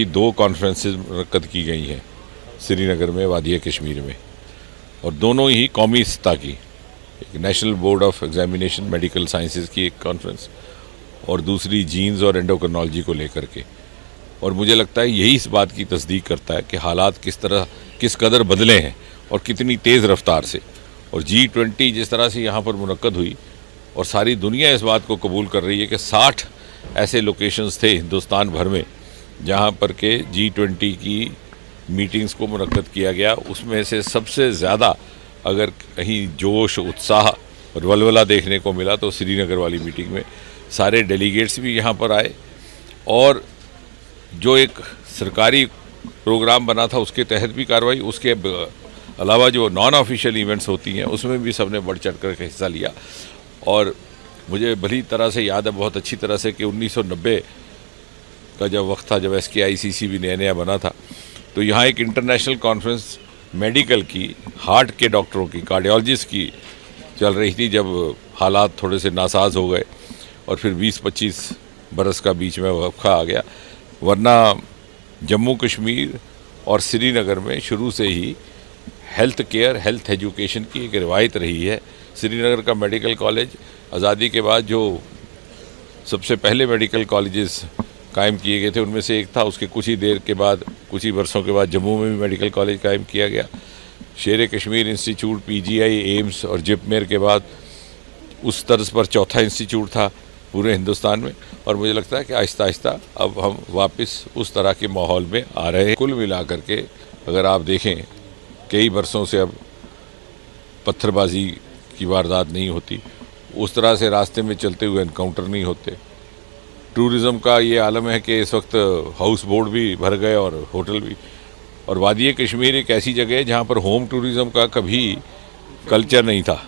की 2 कॉन्फ्रेंसेस मुनक्कद की गई हैं श्रीनगर में, वादिया कश्मीर में, और दोनों ही कौमी सतह की। एक national board of examination medical sciences की एक कॉन्फ्रेंस और दूसरी जीन्स और एंडोक्रिनोलॉजी को लेकर के। और मुझे लगता है यही इस बात की तस्दीक करता है कि हालात किस कदर बदले हैं और कितनी तेज़ रफ्तार से। और G20 जिस तरह से यहाँ पर मुनक्कद हुई और सारी दुनिया इस बात को कबूल कर रही है कि 60 ऐसे लोकेशंस थे हिंदुस्तान भर में जहाँ पर के G20 की मीटिंग्स को मुनक्कद किया गया। उसमें से सबसे ज़्यादा अगर कहीं जोश, उत्साह और वलवला देखने को मिला तो श्रीनगर वाली मीटिंग में सारे डेलीगेट्स भी यहाँ पर आए, और जो एक सरकारी प्रोग्राम बना था उसके तहत भी कार्रवाई, उसके अलावा जो नॉन ऑफिशियल इवेंट्स होती हैं उसमें भी सबने बढ़ चढ़ कर हिस्सा लिया। और मुझे भली तरह से याद है, बहुत अच्छी तरह से, कि 1990 का जब वक्त था, जब SKICC भी नया नया बना था, तो यहाँ एक इंटरनेशनल कॉन्फ्रेंस मेडिकल की, हार्ट के डॉक्टरों की, कार्डियोलॉजिस्ट की चल रही थी, जब हालात थोड़े से नासाज हो गए और फिर 20-25 बरस का बीच में वक्फा आ गया। वरना जम्मू कश्मीर और श्रीनगर में शुरू से ही हेल्थ केयर, हेल्थ एजुकेशन की एक रिवायत रही है। श्रीनगर का मेडिकल कॉलेज आज़ादी के बाद जो सबसे पहले मेडिकल कॉलेजेस कायम किए गए थे उनमें से एक था। उसके कुछ ही देर के बाद, कुछ ही वर्षों के बाद जम्मू में भी मेडिकल कॉलेज कायम किया गया। शेर कश्मीर इंस्टीट्यूट, PGI, एम्स और जिपमेर के बाद उस तर्ज पर चौथा इंस्टीट्यूट था पूरे हिंदुस्तान में। और मुझे लगता है कि आहिस्ता आहिस्ता अब हम वापस उस तरह के माहौल में आ रहे हैं। कुल मिलाकर के अगर आप देखें, कई वर्षों से अब पत्थरबाजी की वारदात नहीं होती, उस तरह से रास्ते में चलते हुए एनकाउंटर नहीं होते। टूरिज़्म का ये आलम है कि इस वक्त हाउस बोट भी भर गए और होटल भी। और वादिया कश्मीर एक ऐसी जगह है जहाँ पर होम टूरिज़्म का कभी कल्चर नहीं था।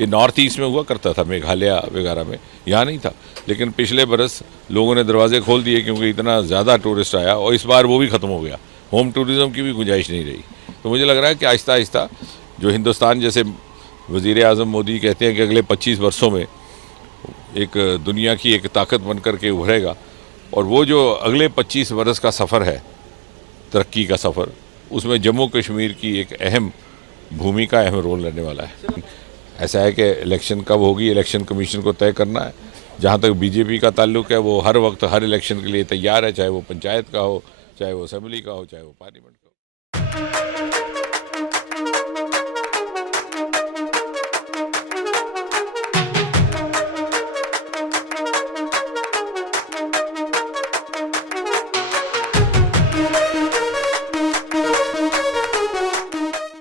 ये नॉर्थ ईस्ट में हुआ करता था, मेघालय वगैरह में, यहाँ नहीं था। लेकिन पिछले बरस लोगों ने दरवाजे खोल दिए क्योंकि इतना ज़्यादा टूरिस्ट आया, और इस बार वो भी ख़त्म हो गया। होम टूरिज़्म की भी गुंजाइश नहीं रही। तो मुझे लग रहा है कि आहिस्ता आहिस्ता जो हिंदुस्तान, जैसे वज़ीर आज़म मोदी कहते हैं कि अगले 25 वर्षों में एक दुनिया की एक ताकत बन कर के उभरेगा, और वो जो अगले 25 वर्ष का सफ़र है, तरक्की का सफ़र, उसमें जम्मू कश्मीर की एक अहम भूमिका, अहम रोल रहने वाला है। ऐसा है कि इलेक्शन कब होगी, इलेक्शन कमीशन को तय करना है। जहाँ तक BJP का ताल्लुक है, वो हर वक्त हर इलेक्शन के लिए तैयार है, चाहे वो पंचायत का हो, चाहे वो असेंबली का हो, चाहे वो पार्लियामेंट का हो।